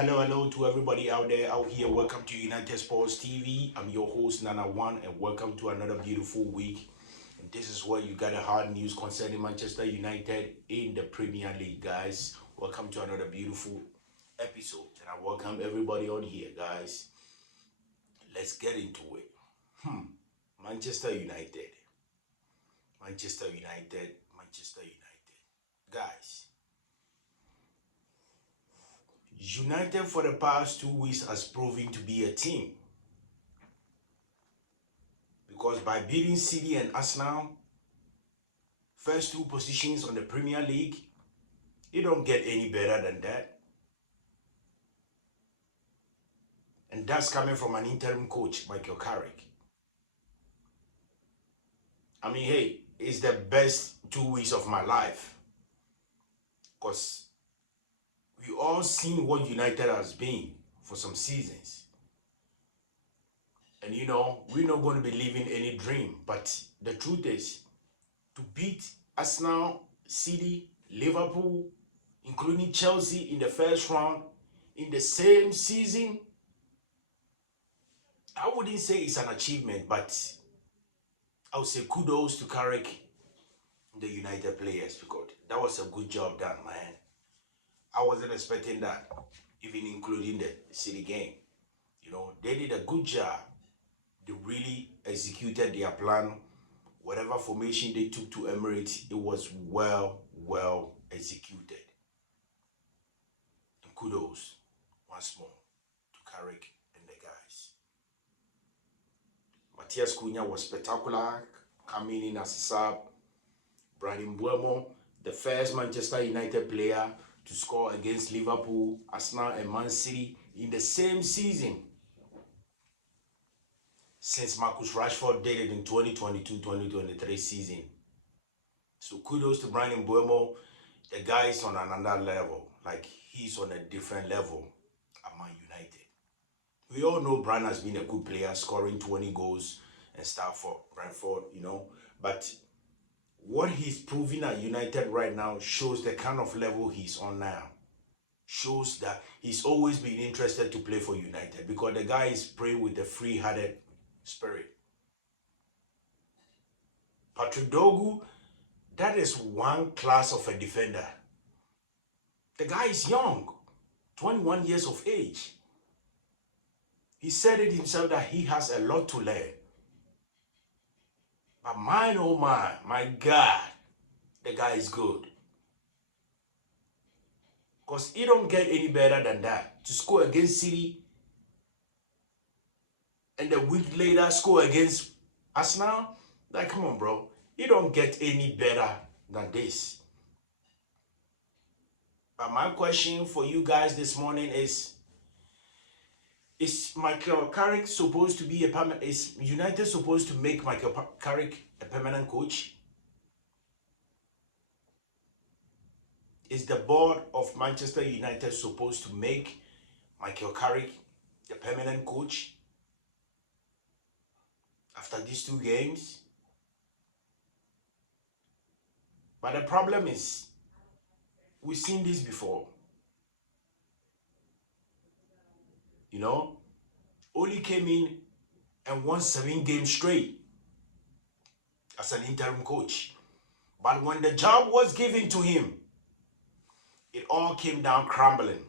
Hello to everybody out there, out here. Welcome to United Sports TV. I'm your host, Nana One, and welcome to another beautiful week. And this is where you got the hard news concerning Manchester United in the Premier League, guys. Welcome to another beautiful episode. And I welcome everybody on here, guys. Let's get into it. Manchester United. Manchester United. Manchester United. Guys. United for the past 2 weeks has proven to be a team. Because by beating City and Arsenal, first two positions on the Premier League, you don't get any better than that. And that's coming from an interim coach, Michael Carrick. I mean, hey, it's the best 2 weeks of my life. Because we all seen what United has been for some seasons. And we're not going to be living any dream. But the truth is, to beat Arsenal, City, Liverpool, including Chelsea in the first round, in the same season, I wouldn't say it's an achievement, but I would say kudos to Carrick and the United players, because that was a good job done, man. I wasn't expecting that, even including the City game. They did a good job. They really executed their plan. Whatever formation they took to Emirates, it was well executed. And kudos once more to Carrick and the guys. Matthias Cunha was spectacular, coming in as a sub. Brandon Buemo, the first Manchester United player to score against Liverpool, Arsenal and Man City in the same season since Marcus Rashford did it in 2022-2023 season. So kudos to Brandon Buemo. The guy is on another level. Like, he's on a different level at Man United. We all know Brian has been a good player, scoring 20 goals and stuff for Brentford, But what he's proving at United right now shows the kind of level he's on now. Shows that he's always been interested to play for United, because the guy is playing with a free-hearted spirit. Patrick Dogu, that is one class of a defender. The guy is young, 21 years of age. He said it himself that he has a lot to learn. But oh my God, the guy is good. Because he don't get any better than that. To score against City and a week later score against Arsenal, like, come on, bro. You don't get any better than this. But my question for you guys this morning is Michael Carrick supposed to be is United supposed to make Michael Carrick a permanent coach? Is the board of Manchester United supposed to make Michael Carrick the permanent coach after these two games? But the problem is, we've seen this before. Only came in and won 7 games straight as an interim coach. But when the job was given to him, it all came down crumbling.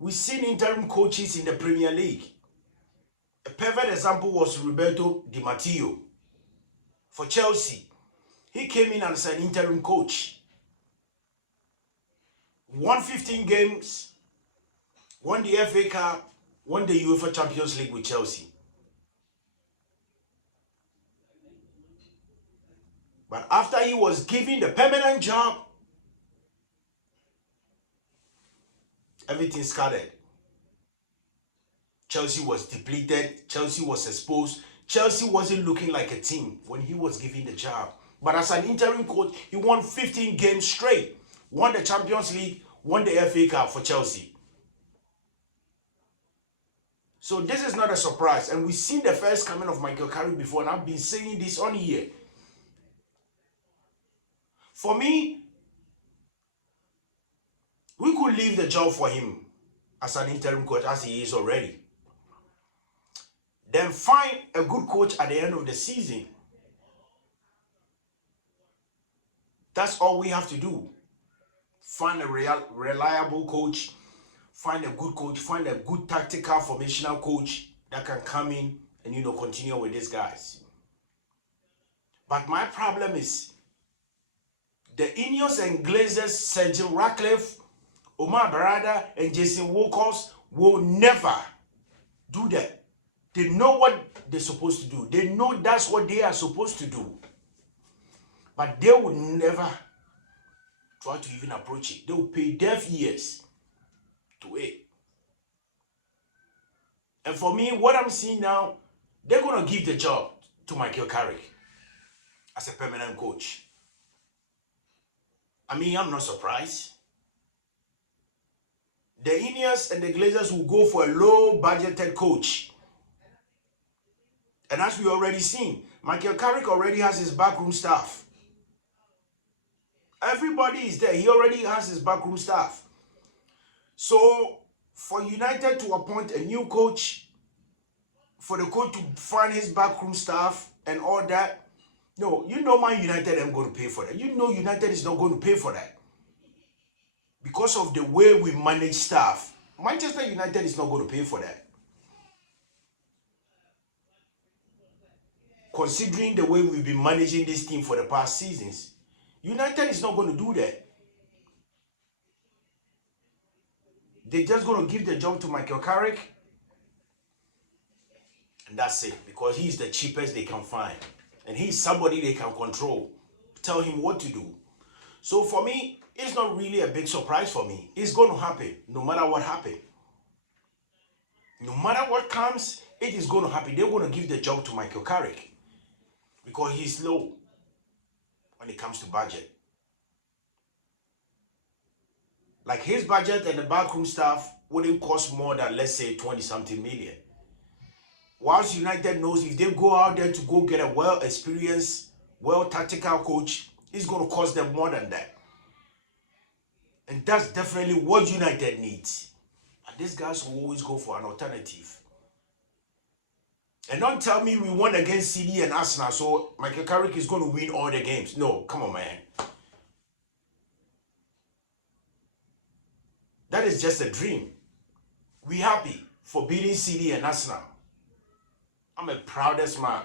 We've seen interim coaches in the Premier League. A perfect example was Roberto Di Matteo for Chelsea. He came in as an interim coach. Won 15 games, won the FA Cup, won the UEFA Champions League with Chelsea. But after he was given the permanent job, everything scattered. Chelsea was depleted. Chelsea was exposed. Chelsea wasn't looking like a team when he was given the job. But as an interim coach, he won 15 games straight. Won the Champions League, won the FA Cup for Chelsea. So this is not a surprise. And we've seen the first coming of Michael Carrick before, and I've been saying this on here. For me, you leave the job for him as an interim coach as he is already. Then find a good coach at the end of the season. That's all we have to do. Find a reliable coach, find a good coach, find a good tactical formational coach that can come in and, you know, continue with these guys. But my problem is the INEOS and Glazers, Sir Jim Radcliffe, Omar, Barrade, and Jason Wilcox will never do that. They know what they're supposed to do. They know that's what they are supposed to do. But they will never try to even approach it. They will pay deaf ears to it. And for me, what I'm seeing now, they're going to give the job to Michael Carrick as a permanent coach. I mean, I'm not surprised. The INEOS and the Glazers will go for a low-budgeted coach. And as we already seen, Michael Carrick already has his backroom staff. Everybody is there. He already has his backroom staff. So, for United to appoint a new coach, for the coach to find his backroom staff and all that, no, you know Man United ain't going to pay for that. You know United is not going to pay for that. Because of the way we manage staff, Manchester United is not going to pay for that. Considering the way we've been managing this team for the past seasons, United is not going to do that. They're just going to give the job to Michael Carrick. And that's it. Because he's the cheapest they can find. And he's somebody they can control. Tell him what to do. So for me, it's not really a big surprise for me. It's going to happen no matter what happens. No matter what comes, it is going to happen. They're going to give the job to Michael Carrick. Because he's low when it comes to budget. Like his budget and the backroom staff wouldn't cost more than, let's say, 20-something million. Whilst United knows if they go out there to go get a well-experienced, well-tactical coach, it's going to cost them more than that. And that's definitely what United needs. And these guys will always go for an alternative. And don't tell me we won against CD and Arsenal, so Michael Carrick is going to win all the games. No, come on, man. That is just a dream. We happy for beating CD and Arsenal. I'm a proudest man.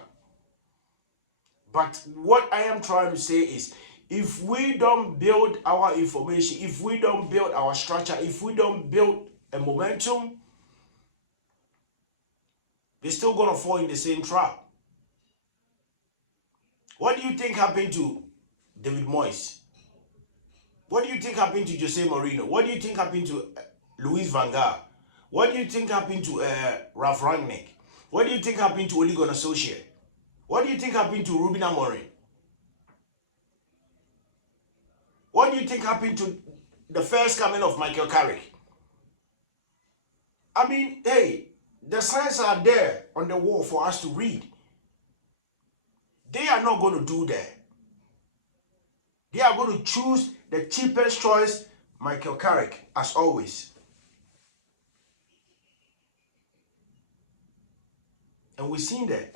But what I am trying to say is, if we don't build our information, if we don't build our structure, if we don't build a momentum, we're still going to fall in the same trap. What do you think happened to David Moyes? What do you think happened to Jose Mourinho? What do you think happened to Louis van Gaal? What do you think happened to Ralph Rangnick? What do you think happened to Ole Gunnar Solskjaer? What do you think happened to Ruben Amorim? What do you think happened to the first coming of Michael Carrick? I mean, hey, the signs are there on the wall for us to read. They are not going to do that. They are going to choose the cheapest choice, Michael Carrick, as always. And we've seen that.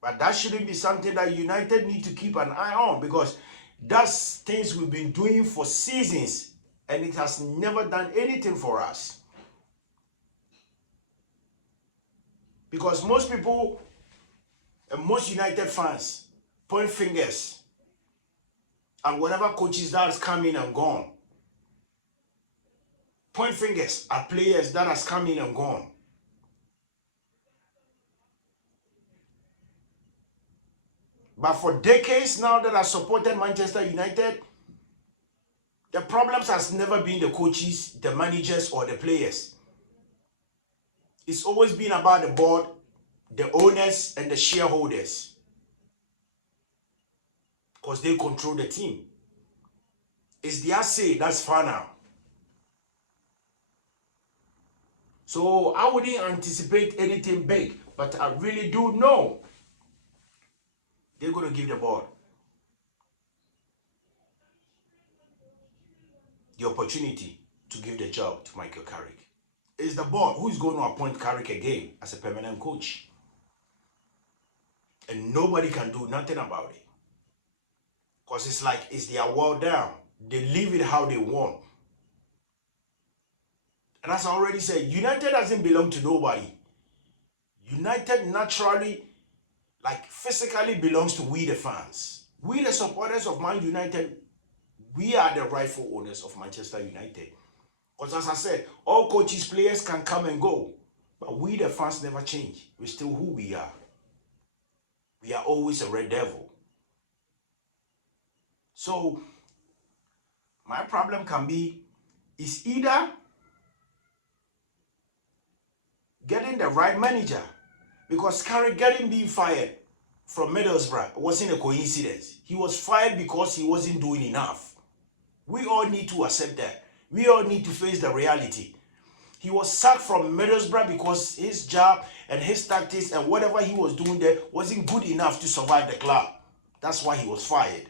But that shouldn't be something that United need to keep an eye on, because that's things we've been doing for seasons and it has never done anything for us. Because most people and most United fans point fingers at whatever coaches that has come in and gone. Point fingers at players that has come in and gone. But for decades now that I supported Manchester United, the problems has never been the coaches, the managers, or the players. It's always been about the board, the owners, and the shareholders. Because they control the team. It's their say, that's final. So I wouldn't anticipate anything big, but I really do know they're going to give the ball. the opportunity to give the job to Michael Carrick. It's the board who is going to appoint Carrick again as a permanent coach. And nobody can do nothing about it. Because it's like it's their world down. They leave it how they want. And as I already said, United doesn't belong to nobody. United naturally, like physically belongs to we the fans. We the supporters of Man United, we are the rightful owners of Manchester United. Because as I said, all coaches, players can come and go. But we the fans never change. We're still who we are. We are always a Red Devil. So, my problem can be, is either getting the right manager, because Carrick getting being fired from Middlesbrough wasn't a coincidence. He was fired because he wasn't doing enough. We all need to accept that. We all need to face the reality. He was sacked from Middlesbrough because his job and his tactics and whatever he was doing there wasn't good enough to survive the club. That's why he was fired.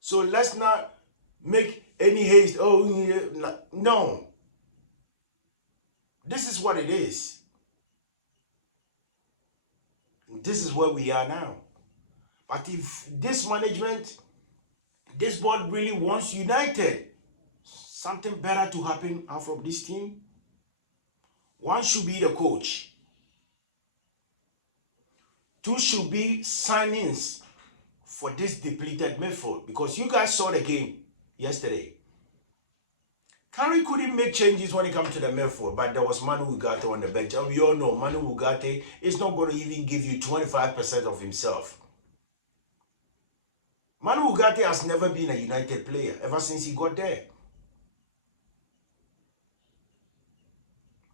So let's not make any haste. Oh, no. This is what it is. This is where we are now. But if this management, this board really wants United, something better to happen out from this team, one should be the coach. Two should be signings for this depleted midfield, because you guys saw the game yesterday. Carrick couldn't make changes when it comes to the midfield, but there was Manu Ugarte on the bench. And we all know Manu Ugarte is not going to even give you 25% of himself. Manu Ugarte has never been a United player ever since he got there.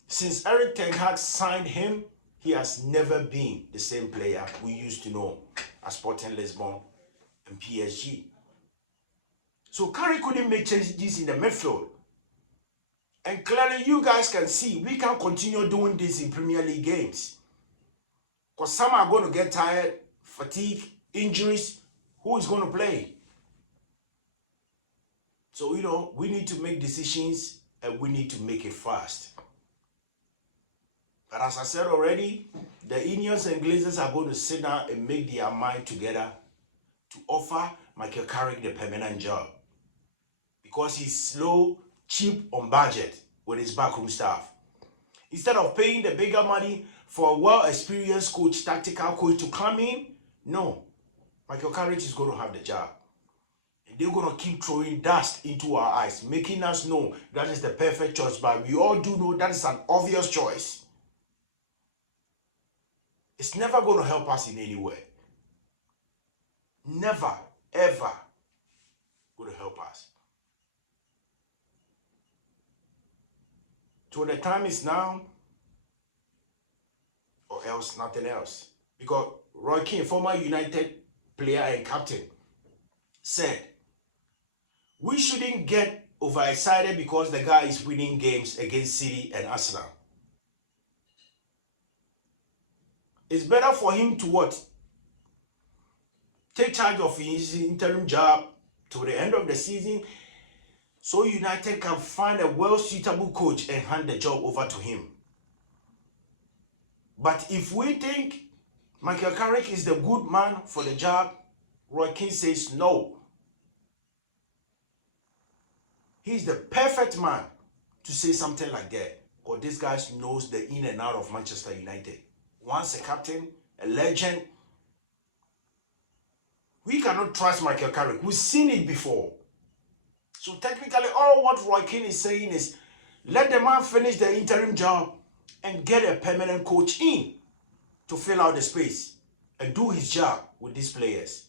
Since Eric Ten Hag signed him, he has never been the same player we used to know as Sporting Lisbon and PSG. So Carrick couldn't make changes in the midfield. And clearly you guys can see we can't continue doing this in Premier League games. Because some are going to get tired, fatigue, injuries. Who is going to play? So, we need to make decisions and we need to make it fast. But as I said already, the INEOS and Glazers are going to sit down and make their mind together to offer Michael Carrick the permanent job. Because he's slow, cheap on budget with his backroom staff. Instead of paying the bigger money for a well-experienced coach, tactical coach to come in, no. Michael Carrick is going to have the job. And they're going to keep throwing dust into our eyes, making us know that is the perfect choice. But we all do know that is an obvious choice. It's never going to help us in any way. Never, ever going to help us. So the time is now, or else nothing else. Because Roy Keane, former United player and captain, said, we shouldn't get overexcited because the guy is winning games against City and Arsenal. It's better for him to what? Take charge of his interim job to the end of the season, so United can find a well-suitable coach and hand the job over to him. But if we think Michael Carrick is the good man for the job, Roy Keane says no. He's the perfect man to say something like that. Because this guy knows the in and out of Manchester United. Once a captain, a legend. We cannot trust Michael Carrick. We've seen it before. So technically, all what Roy Keane is saying is, let the man finish the interim job and get a permanent coach in to fill out the space and do his job with these players.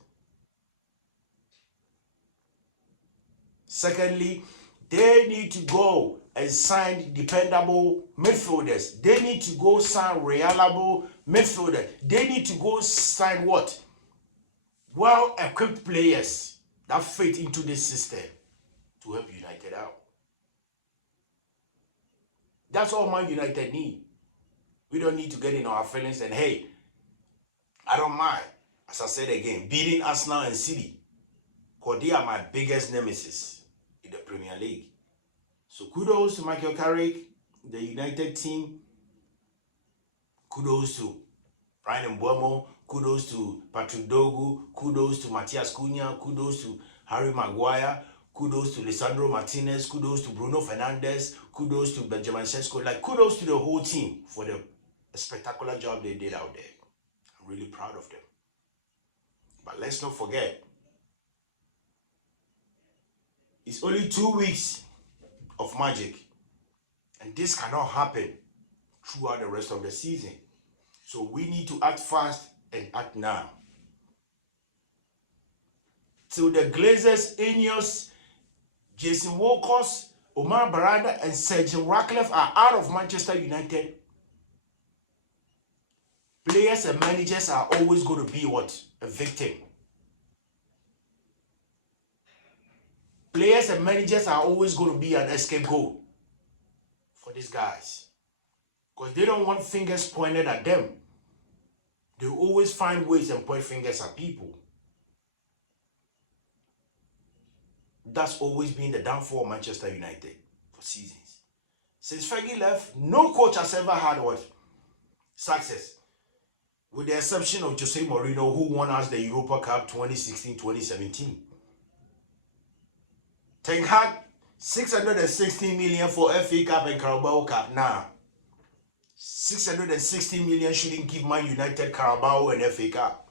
Secondly, they need to go and sign dependable midfielders. They need to go sign reliable midfielders. They need to go sign what? Well-equipped players that fit into this system to help United out. That's all Man United need. We don't need to get in our feelings and, hey, I don't mind, as I said again, beating Arsenal and City, because they are my biggest nemesis. in the Premier League. So kudos to Michael Carrick, the United team. Kudos to Brian Mbeumo. Kudos to Patrick Dogu. Kudos to Matthias Cunha. Kudos to Harry Maguire. Kudos to Lisandro Martinez. Kudos to Bruno Fernandes. Kudos to Benjamin Sesko. Like, kudos to the whole team for the spectacular job they did out there. I'm really proud of them. But let's not forget, it's only 2 weeks of magic. And this cannot happen throughout the rest of the season. So we need to act fast and act now. Till the Glazers, INEOS, Jason Wilcox, Omar, Barrade, and Sir Jim Radcliffe are out of Manchester United, players and managers are always going to be what? A victim. Players and managers are always going to be an escape goal for these guys. Because they don't want fingers pointed at them. They always find ways and point fingers at people. That's always been the downfall of Manchester United for seasons. Since Fergie left, no coach has ever had what? Success. With the exception of Jose Mourinho, who won us the Europa Cup 2016-2017. Ten Hag, 616 million for FA Cup and Carabao Cup. Nah. 660 million shouldn't give Man United Carabao and FA Cup.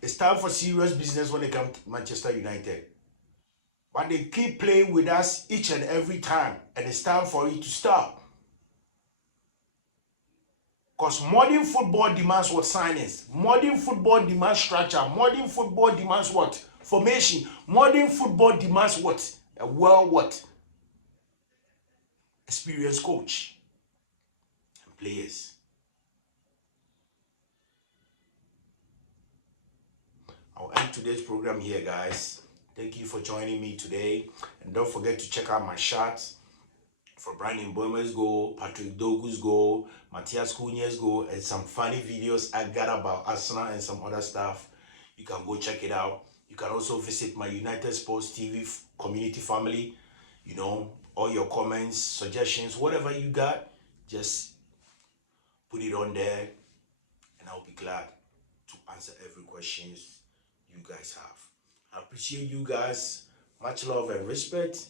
It's time for serious business when it comes to Manchester United. But they keep playing with us each and every time. And it's time for it to stop. Because modern football demands what? Signings. Modern football demands structure. Modern football demands what? Formation. Modern football demands what? A well experienced coach and players. I'll end today's program here, guys. Thank you for joining me today. And don't forget to check out my shots for Brian Mbeumo's goal, Patrick Dogu's goal, Matthias Cunha's goal, and some funny videos I got about Arsenal and some other stuff. You can go check it out. You can also visit my United Sports TV community family. You know, all your comments, suggestions, whatever you got, just put it on there. And I'll be glad to answer every question you guys have. I appreciate you guys. Much love and respect.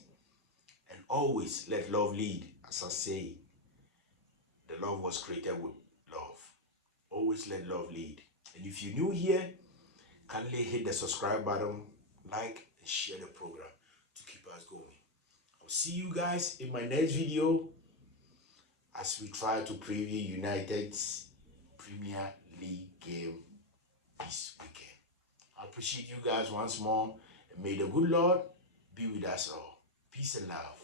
And always let love lead. As I say, the love was created with love. Always let love lead. And if you're new here, kindly hit the subscribe button, like, and share the program to keep us going. I'll see you guys in my next video as we try to preview United's Premier League game this weekend. I appreciate you guys once more, and may the good Lord be with us all. Peace and love.